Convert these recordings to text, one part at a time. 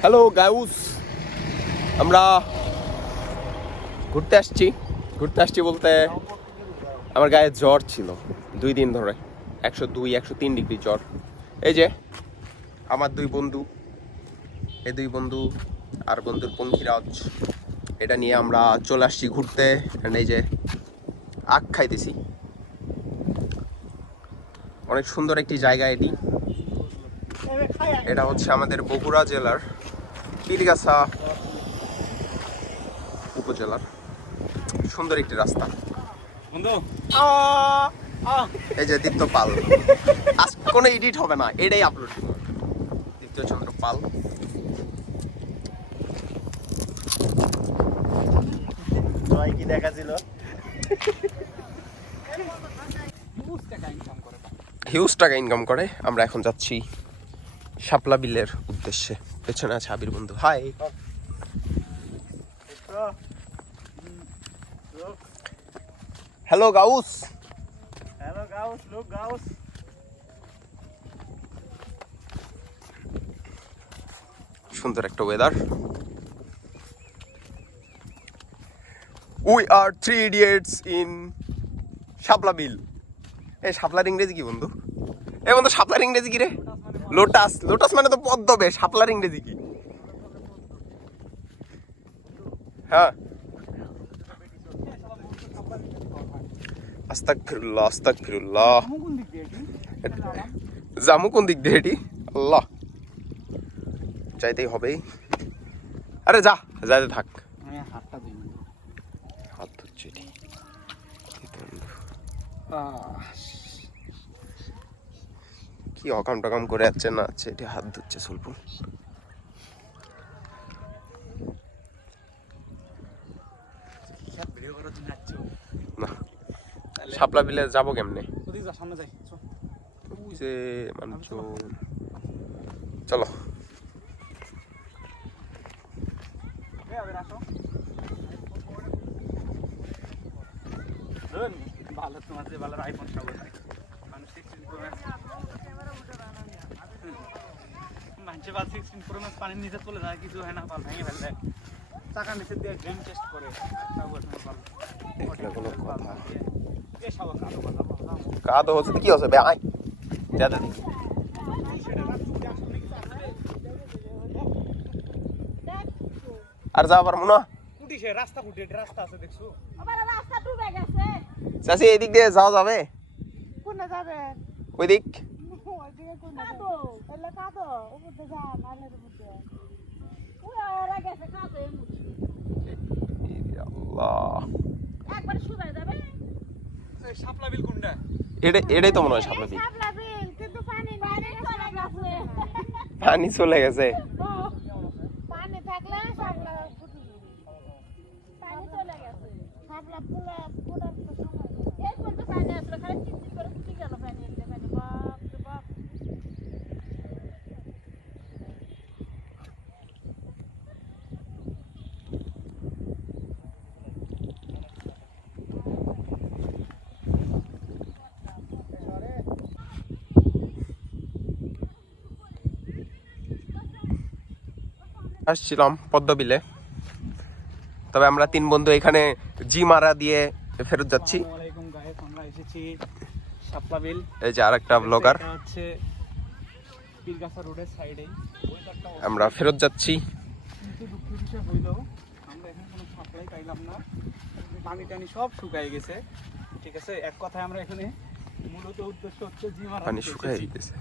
Hello Gauss আমরা ঘুরতে আসছি। ঘুরতে আসছি বলতে আমার গায়ে জ্বর ছিল দুই দিন ধরে। একশো দুই, একশো তিন ডিগ্রি জ্বর। এই যে আমার দুই বন্ধু, এই দুই বন্ধু আর বন্ধুর পঙ্খিরাজ, এটা নিয়ে আমরা চলে আসছি ঘুরতে। এই যে আখ খাইতেছি। অনেক সুন্দর একটি জায়গা এটি। এটা হচ্ছে আমাদের বগুড়া জেলার পীরগাছা উপজেলার সুন্দর একটি রাস্তা। এই যে দীপ্ত পাল। আজ কোনো এডিট হবে না এটাই আপলোড দীপ্ত চন্দ্র পাল। কি দেখাছিল? হিউজ টাকা ইনকাম করে। আমরা এখন যাচ্ছি শাপলা বিলের উদ্দেশ্যে। পেছনে আছে আবির বন্ধু। Hi hello Gauss. হ্যালো গাউস লুক গাউস। সুন্দর একটা weather we are three idiots in Shapla Beel. এই শাপলার ইংরেজি কি বন্ধু? এ বন্ধু শাপলার ইংরেজি কি রে? লোটাস লোটাস মানে তো পদ্ম বে শাপলার ইংরেজি কি? হ্যাঁ। আস্তাক ফিরুল্লাহ আস্তাক ফিরুল্লাহ কোন দিক দিয়ে এটি জামু কোন দিক দিয়ে এটি আল্লাহ। যাইতেই হবে আরে যা যাইতে থাক। হাত ধরছে এটি। বন্ধু। কি অকাম টকাম করে যাচ্ছে না আছে, এটি হাত ধুচ্ছে স্বল্প না। শাপলা বিলে যাব কেমনে? যা মানুষজন। চলো। ভালো তোমার যে ভালো আইফোন সব মানুষ সিক্সটিন প্রো ম্যাক্স মানুষে বা সিক্সটিন প্রো ম্যাক্স পানির নিচে চলে যায় কিছু হয় না পাল ভেঙে ফেললে চাকা নিচে দিয়ে ড্রেন টেস্ট করে সব ওঠে না পাল। এটা কোনো কথা এ সব কালো কথা বললাম কাদো হচ্ছে তো কি হচ্ছে বে আয় যাতে দেখি আর যা পারব না কুটি সে রাস্তা কুটি এটা রাস্তা আছে দেখছ আমার রাস্তা ডুবে গেছে চাষি এদিক দিয়ে যাওয়া যাবে কোনে যাবেন ওই দিক ওইদিকে কোনে কাদো এলে কাদো উপর দিয়ে যা নালের উপর দিয়ে। ওই ওরা গেছে কাদো আল্লাহ। একবার শুকায় যাবে। শাপলা বিল কোনটা? এটাই এটাই তো মনে হয় বিল। কিন্তু পানি বাইরে চলে গেছে। পানি চলে গেছে। পানি থাকলে সাপলা ফুটে পানি চলে গেছে। পুরা এই পর্যন্ত পানি আসলে খালি চিচির করে ফুটে গেল পানি এলে পানি বাপ রে বাপ আসছিলাম পদ্মবিলে। তবে আমরা তিন বন্ধু এখানে জি মারা দিয়ে ফেরত যাচ্ছি। আমরা এসেছি বিল এই যে আরেকটা ব্লগার হচ্ছে পীরগাছা রোডের সাইডেই আমরা ফেরত যাচ্ছি। কিন্তু দুঃখের বিষয় হইল আমরা এখানে কোনো সাপ্লাই পাইলাম না। পানি টানি সব শুকায় গেছে। ঠিক আছে এক কথায় আমরা এখানে মূলত উদ্দেশ্য হচ্ছে জি মারা পানি শুকায় গেছে।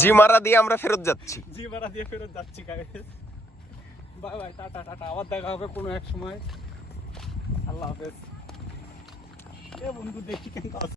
জি মারা দিয়ে আমরা ফেরত যাচ্ছি। জি মারা দিয়ে ফেরত যাচ্ছি বাই বাই টাটা টাটা। আবার দেখা হবে কোনো এক সময়। আল্লাহ হাফেজ। এ বন্ধু দেখি কিন্তু